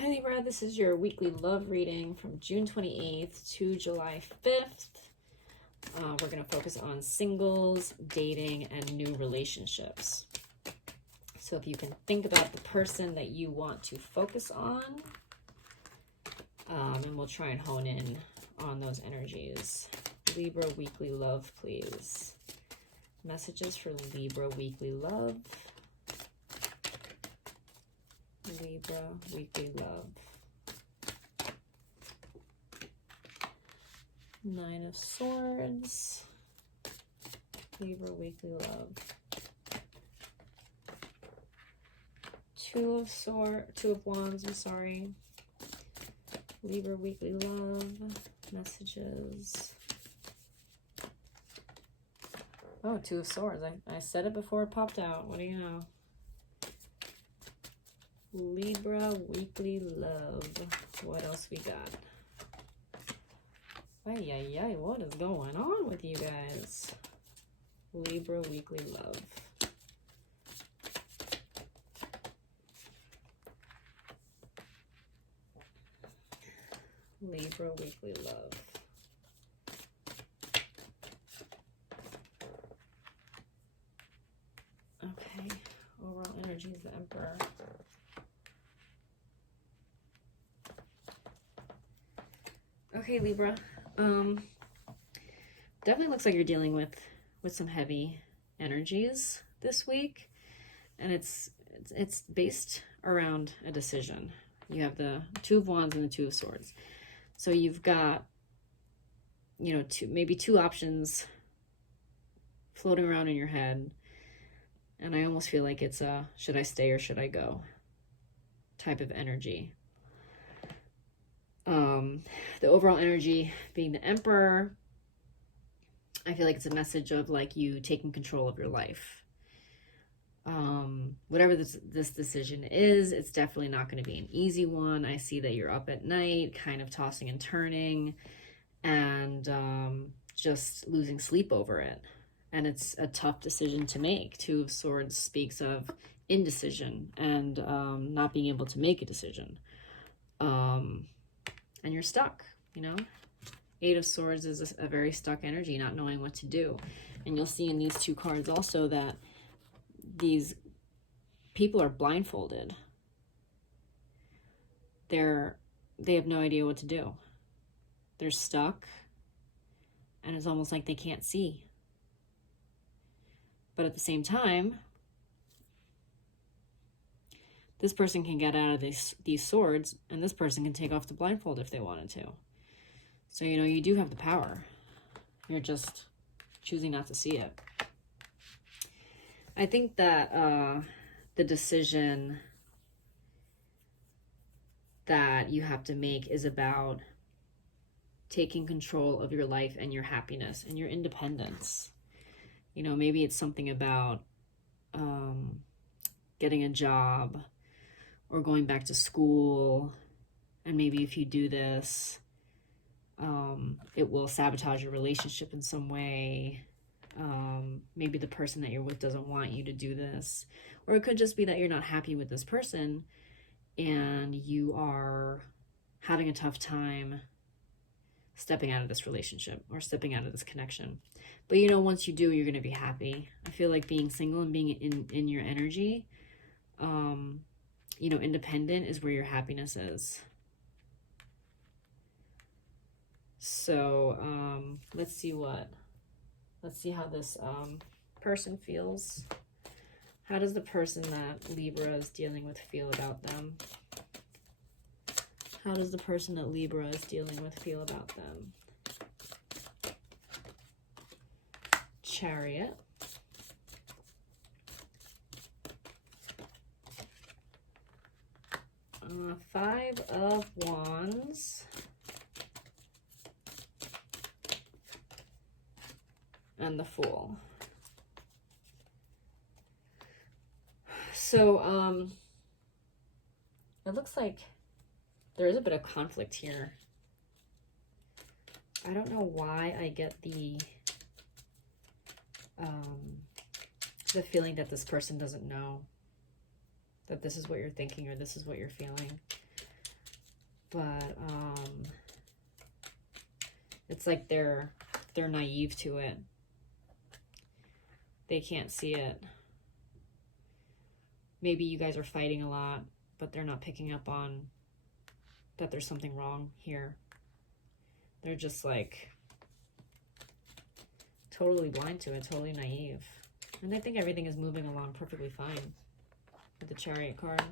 Hi Libra, this is your weekly love reading from June 28th to July 5th. We're going to focus on singles, dating, and new relationships. So if you can think about the person that you want to focus on, and we'll try and hone in on those energies. Libra weekly love, please. Messages for Libra weekly love. Libra weekly love. Nine of Swords. Libra weekly love. Two of Wands, I'm sorry. Libra weekly love. Messages. Oh, Two of Swords. I said it before it popped out. What do you know? Libra weekly love. What else we got? Ay, ay, ay, what is going on with you guys? Libra weekly love. Libra weekly love. Okay, overall energy is the Emperor. Okay, Libra. Definitely looks like you're dealing with some heavy energies this week, and it's based around a decision. You have the Two of Wands and the Two of Swords, so you've got, you know, maybe two options floating around in your head, and I almost feel like it's a should I stay or should I go type of energy. The overall energy being the Emperor, I feel like it's a message of like you taking control of your life. Whatever this decision is, it's definitely not going to be an easy one. I see that you're up at night, kind of tossing and turning, and just losing sleep over it. And it's a tough decision to make. Two of Swords speaks of indecision and not being able to make a decision. And you're stuck, you know? Eight of Swords is a very stuck energy, not knowing what to do. And you'll see in these two cards also that these people are blindfolded. They have no idea what to do. They're stuck, and it's almost like they can't see. But at the same time, this person can get out of these swords, and this person can take off the blindfold if they wanted to. So, you know, you do have the power. You're just choosing not to see it. I think that the decision that you have to make is about taking control of your life and your happiness and your independence. You know, maybe it's something about getting a job or going back to school. And maybe if you do this, it will sabotage your relationship in some way. Maybe the person that you're with doesn't want you to do this. Or it could just be that you're not happy with this person and you are having a tough time stepping out of this relationship or stepping out of this connection. But, you know, once you do, you're going to be happy. I feel like being single and being in your energy, you know, independent is where your happiness is. So let's see how this person feels. How does the person that Libra is dealing with feel about them? How does the person that Libra is dealing with feel about them? Chariot. Five of Wands. And the Fool. So, it looks like there is a bit of conflict here. I don't know why I get the feeling that this person doesn't know that this is what you're thinking or this is what you're feeling. But it's like they're naive to it. They can't see it. Maybe you guys are fighting a lot, but they're not picking up on that there's something wrong here. They're just like totally blind to it, totally naive. And they think everything is moving along perfectly fine with the Chariot card,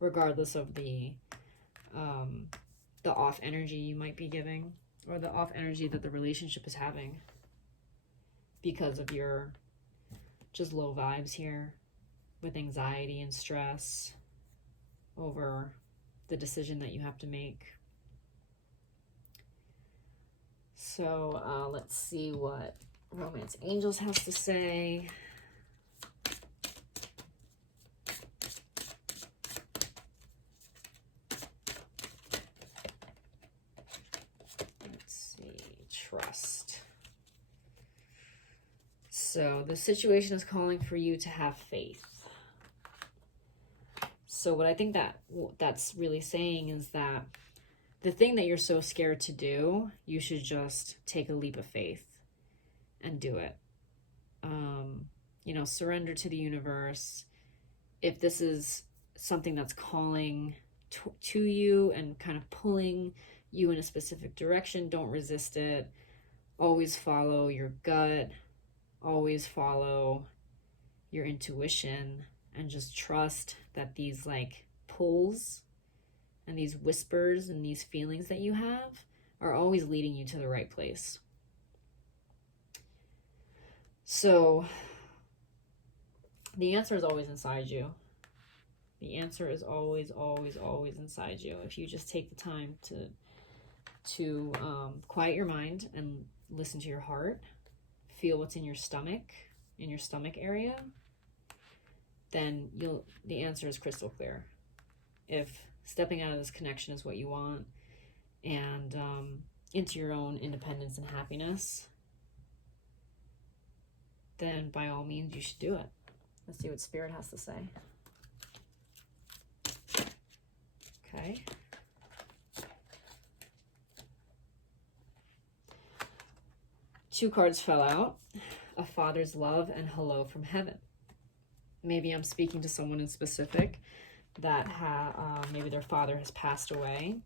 regardless of the off energy you might be giving, or the off energy that the relationship is having because of your just low vibes here with anxiety and stress over the decision that you have to make. So let's see what Romance Angels has to say. Let's see, trust. So the situation is calling for you to have faith. So what I think that's really saying is that the thing that you're so scared to do, you should just take a leap of faith and do it. Surrender to the universe. If this is something that's calling to you and kind of pulling you in a specific direction, don't resist it. Always follow your gut. Always follow your intuition, and just trust that these like pulls and these whispers and these feelings that you have are always leading you to the right place. So the answer is always inside you. The answer is always, always, always inside you. If you just take the time to quiet your mind and listen to your heart, feel what's in your stomach area, then the answer is crystal clear. If stepping out of this connection is what you want, and into your own independence and happiness, then by all means you should do it. Let's see what Spirit has to say. Okay. Two cards fell out. A Father's Love and Hello from Heaven. Maybe I'm speaking to someone in specific that maybe their father has passed away.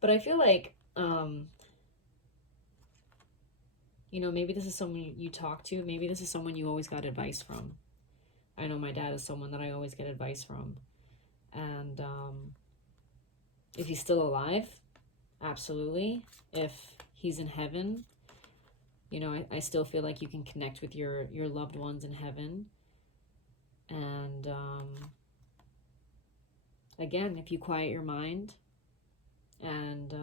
But I feel like, maybe this is someone you talk to. Maybe this is someone you always got advice from. I know my dad is someone that I always get advice from. And if he's still alive, absolutely. If he's in heaven, I still feel like you can connect with your loved ones in heaven. And again, if you quiet your mind and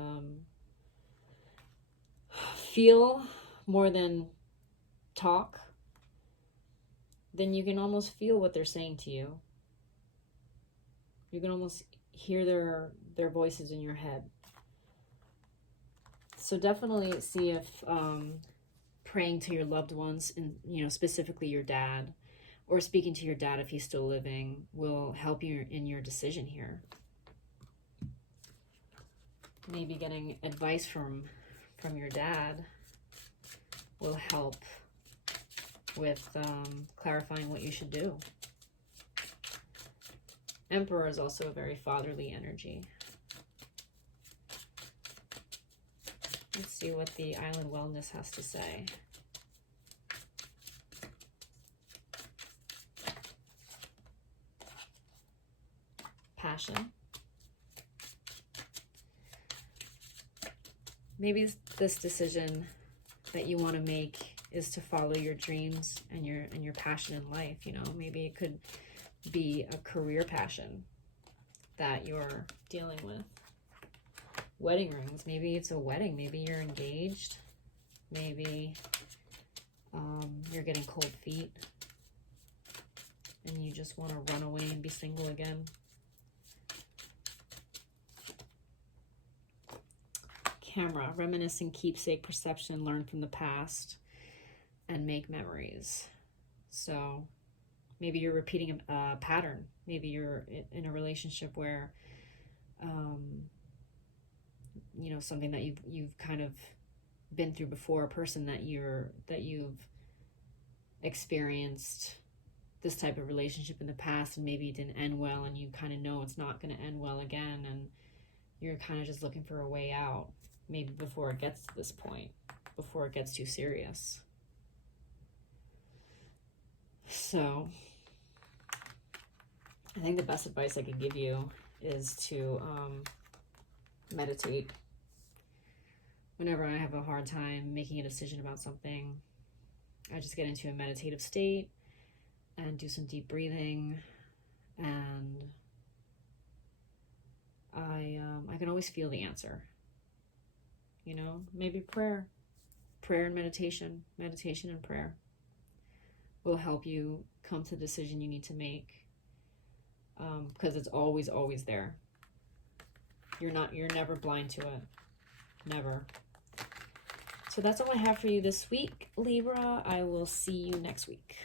feel more than talk, then you can almost feel what they're saying to you. You can almost hear their voices in your head. So definitely see if praying to your loved ones, and specifically your dad, or speaking to your dad if he's still living, will help you in your decision here. Maybe getting advice from your dad will help with clarifying what you should do. Emperor is also a very fatherly energy. Let's see what the Island Wellness has to say. Passion. Maybe this decision that you want to make is to follow your dreams and your passion in life. Maybe it could be a career passion that you're dealing with. Wedding rings. Maybe it's a wedding. Maybe you're engaged. Maybe you're getting cold feet and you just want to run away and be single again. Camera. Reminiscing, keepsake, perception, learn from the past, and make memories. So maybe you're repeating a pattern. Maybe you're in a relationship where you know, something that you've kind of been through before, a person that you've experienced this type of relationship in the past, and maybe it didn't end well, and you kind of know it's not going to end well again, and you're kind of just looking for a way out, maybe before it gets to this point, before it gets too serious. So I think the best advice I could give you is to meditate. Whenever I have a hard time making a decision about something, I just get into a meditative state and do some deep breathing, and I can always feel the answer. You know, maybe prayer and meditation and prayer will help you come to the decision you need to make, because it's always there. You're never blind to it, never. So that's all I have for you this week, Libra. I will see you next week.